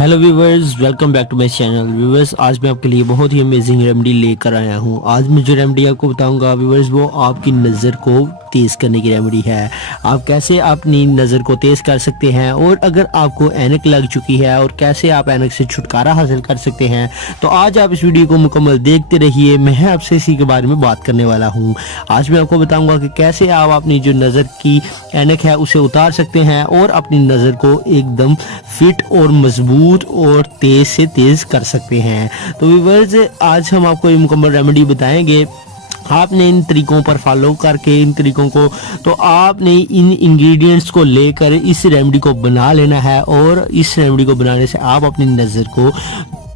Hello viewers, welcome back to my channel. Viewers, आज मैं आपके लिए बहुत ही अमेजिंग रेमेडी लेकर आया हूं। आज मैं जो रेमेडी आपको बताऊंगा व्यूवर्स, वो आपकी नज़र को तेज़ करने की रेमेडी है। आप कैसे अपनी नज़र को तेज़ कर सकते हैं, और अगर आपको ऐनक लग चुकी है और कैसे आप ऐनक से छुटकारा हासिल कर सकते हैं, तो आज आप इस वीडियो को मुकम्मल देखते रहिए। मैं आपसे इसी के बारे में बात करने वाला हूँ। आज मैं आपको बताऊँगा कि कैसे आप अपनी जो नज़र की ऐनक है उसे उतार सकते हैं और अपनी नज़र को एकदम फिट और मजबूत और तेज से तेज कर सकते हैं। तो व्यूअर्स, आज हम आपको ये मुकम्मल रेमेडी बताएंगे। आपने इन तरीकों पर फॉलो करके इन तरीकों को, तो आपने इन इंग्रेडिएंट्स को लेकर इस रेमेडी को बना लेना है, और इस रेमेडी को बनाने से आप अपनी नज़र को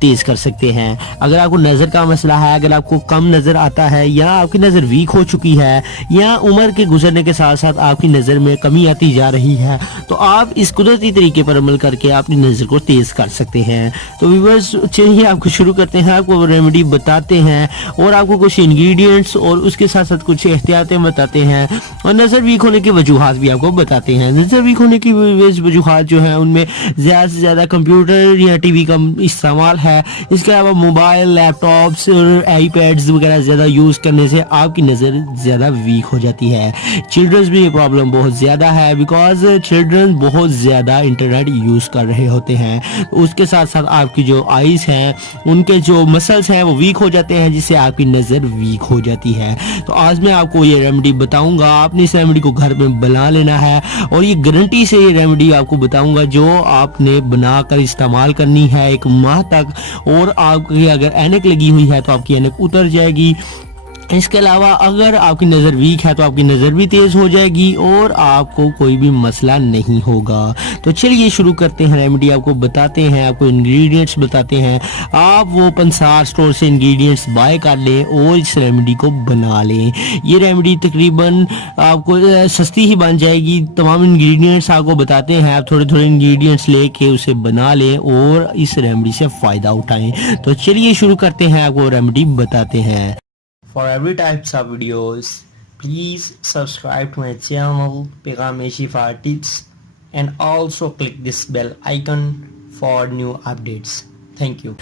तेज कर सकते हैं। अगर आपको नज़र का मसला है, अगर आपको कम नज़र आता है, या आपकी नज़र वीक हो चुकी है, या उम्र के गुजरने के साथ साथ आपकी नज़र में कमी आती जा रही है, तो आप इस कुदरती तरीके पर अमल करके अपनी नज़र को तेज कर सकते हैं। तो व्यूअर्स, चलिए आपको शुरू करते हैं। आपको रेमेडी बताते हैं और आपको कुछ इंग्रेडिएंट्स और उसके साथ साथ कुछ एहतियातें बताते हैं, और नज़र वीक होने की वजूहात भी आपको बताते हैं। नज़र वीक होने की वजूहात जो है, उनमें ज़्यादा से ज़्यादा कंप्यूटर या टीवी का इस्तेमाल है। इसके अलावा मोबाइल, लैपटॉप्स और आईपैड्स वगैरह ज़्यादा यूज़ करने से आपकी नज़र ज़्यादा वीक हो जाती है। चिल्ड्रंस भी ये प्रॉब्लम बहुत ज़्यादा है, बिकॉज चिल्ड्रन बहुत ज़्यादा इंटरनेट यूज़ कर रहे होते हैं। उसके साथ साथ आपकी जो आइज़ हैं, उनके जो मसल्स हैं वो वीक हो जाते हैं, जिससे आपकी नज़र वीक हो जाती है। तो आज मैं आपको ये रेमेडी बताऊँगा। आपने इस रेमेडी को घर में बना लेना है, और ये गारंटी से ये रेमेडी आपको बताऊँगा जो आपने बनाकर इस्तेमाल करनी है 1 माह तक। और आपकी अगर ऐनक लगी हुई है तो आपकी ऐनक उतर जाएगी। इसके अलावा अगर आपकी नज़र वीक है तो आपकी नज़र भी तेज़ हो जाएगी, और आपको कोई भी मसला नहीं होगा। तो चलिए शुरू करते हैं। रेमेडी आपको बताते हैं, आपको इंग्रेडिएंट्स बताते हैं। आप वो पंसार स्टोर से इंग्रेडिएंट्स बाय कर लें और इस रेमेडी को बना लें। ये रेमेडी तकरीबन आपको सस्ती ही बन जाएगी। तमाम इंग्रेडिएंट्स आपको बताते हैं, आप थोड़े थोड़े इंग्रेडिएंट्स लेके उसे बना लें और इस रेमेडी से फ़ायदा उठाएं। तो चलिए शुरू करते हैं, आपको रेमेडी बताते हैं। For every types of videos, please subscribe to my channel Pegame Shifa Tips, and also click this bell icon for new updates. Thank you.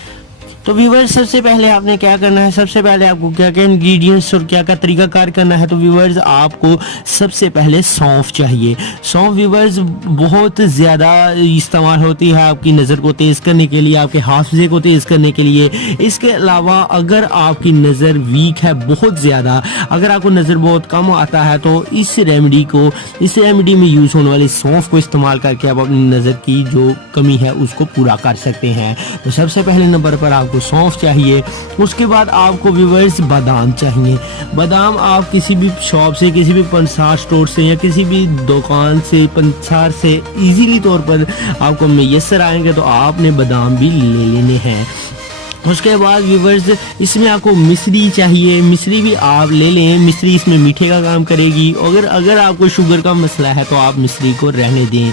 तो व्यूवर्स, सबसे पहले आपने क्या करना है, सबसे पहले आपको क्या क्या इंग्रेडिएंट्स और क्या क्या तरीकाकार करना है। तो व्यूवर्स, आपको सबसे पहले सौंफ चाहिए। सौंफ व्यूवर्स बहुत ज़्यादा इस्तेमाल होती है आपकी नज़र को तेज़ करने के लिए, आपके हाफजे को तेज़ करने के लिए। इसके अलावा अगर आपकी नज़र वीक है बहुत ज़्यादा, अगर आपको नज़र बहुत कम आता है, तो इस रेमेडी में यूज़ होने वाली सौंफ को इस्तेमाल करके आप अपनी नज़र की जो कमी है उसको पूरा कर सकते हैं। तो सबसे पहले नंबर पर आपको सौंफ चाहिए। उसके बाद आपको व्यूअर्स बादाम चाहिए। बादाम आप किसी भी शॉप से, किसी भी पंसार स्टोर से, या किसी भी दुकान से, पंसार से इजीली तौर पर आपको मैसर आएंगे, तो आपने बादाम भी ले लेने हैं। उसके बाद व्यूवर्स, इसमें आपको मिश्री चाहिए। मिश्री भी आप ले लें, मिश्री इसमें मीठे का काम करेगी। अगर आपको शुगर का मसला है तो आप मिश्री को रहने दें,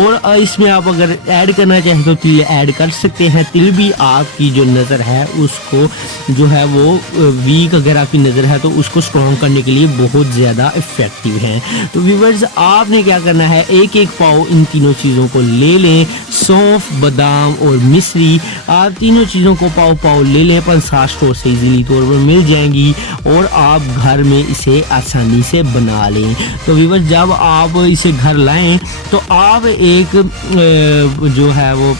और इसमें आप अगर ऐड करना चाहें तो तिल ऐड कर सकते हैं। तिल भी आपकी जो नज़र है उसको जो है वो वीक अगर आपकी नज़र है तो उसको स्ट्रॉन्ग करने के लिए बहुत ज़्यादा इफ़ेक्टिव है। तो व्यूवर्स, आपने क्या करना है, 1-1 पाव इन तीनों चीज़ों को ले लें। सौंफ, बादाम और मिश्री, आप तीनों चीज़ों को पाव ले लें। पंसार स्टोर से इजीली तौर पर मिल जाएंगी, और आप घर में इसे आसानी से बना लें। तो व्यूअर्स, जब आप इसे घर लाएं तो आप एक जो है वो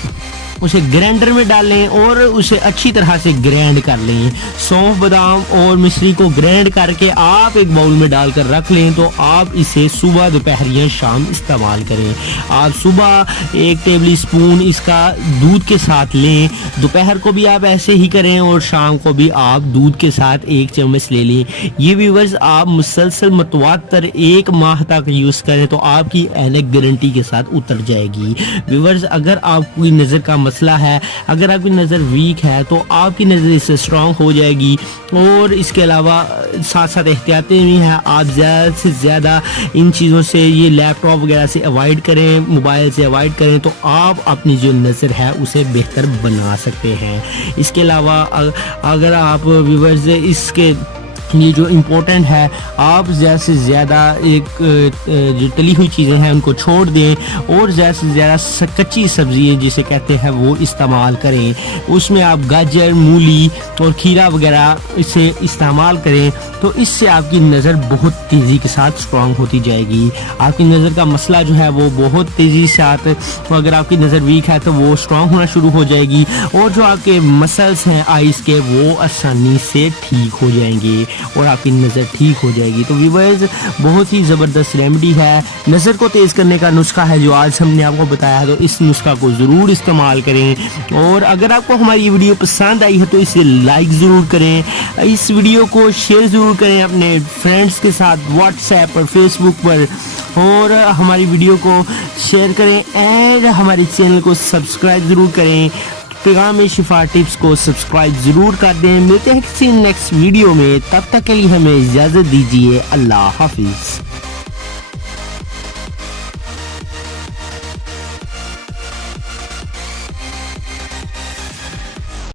उसे ग्राइंडर में डालें और उसे अच्छी तरह से ग्राइंड कर लें। सौंफ, बादाम और मिश्री को ग्राइंड करके आप एक बाउल में डालकर रख लें। तो आप इसे सुबह, दोपहर या शाम इस्तेमाल करें। आप सुबह 1 टेबल स्पून इसका दूध के साथ लें, दोपहर को भी आप ऐसे ही करें, और शाम को भी आप दूध के साथ 1 चम्मच ले लें। ये व्यूअर्स आप मुसलसल मतवातर 1 माह तक यूज़ करें तो आपकी ऐनक गारंटी के साथ उतर जाएगी। व्यूअर्स, अगर आपकी नज़र का मसला है, अगर आपकी नज़र वीक है, तो आपकी नज़र इससे स्ट्रॉन्ग हो जाएगी। और इसके अलावा साथ साथ एहतियातें भी हैं। आप ज़्यादा से ज़्यादा इन चीज़ों से, ये लैपटॉप वगैरह से अवॉइड करें, मोबाइल से अवॉइड करें, तो आप अपनी जो नज़र है उसे बेहतर बना सकते हैं। इसके अलावा अगर आप व्यूअर्स इसके ये जो इम्पोर्टेंट है, आप ज़्यादा से ज़्यादा एक जो तली हुई चीज़ें हैं उनको छोड़ दें और ज़्यादा से ज़्यादा कच्ची सब्ज़ी जिसे कहते हैं वो इस्तेमाल करें। उसमें आप गाजर, मूली और खीरा वगैरह इसे इस्तेमाल करें तो इससे आपकी नज़र बहुत तेज़ी के साथ स्ट्रॉन्ग होती जाएगी। आपकी नज़र का मसला जो है वो बहुत तेज़ी से तो अगर आपकी नज़र वीक है तो वो स्ट्रॉन्ग होना शुरू हो जाएगी और जो आपके मसल्स हैं आइज़ के वो आसानी से ठीक हो जाएंगे और आपकी नज़र ठीक हो जाएगी। तो व्यूअर्स, बहुत ही ज़बरदस्त रेमेडी है, नज़र को तेज़ करने का नुस्खा है जो आज हमने आपको बताया है। तो इस नुस्खा को ज़रूर इस्तेमाल करें और अगर आपको हमारी वीडियो पसंद आई है तो इसे लाइक ज़रूर करें, इस वीडियो को शेयर ज़रूर करें अपने फ्रेंड्स के साथ व्हाट्सएप और फेसबुक पर, और हमारी वीडियो को शेयर करें एंड हमारे चैनल को सब्सक्राइब ज़रूर करें। पैगाम शिफा टिप्स को सब्सक्राइब ज़रूर कर दें। मिलते हैं किसी नेक्स्ट वीडियो में, तब तक के लिए हमें इजाज़त दीजिए। अल्लाह हाफिज़।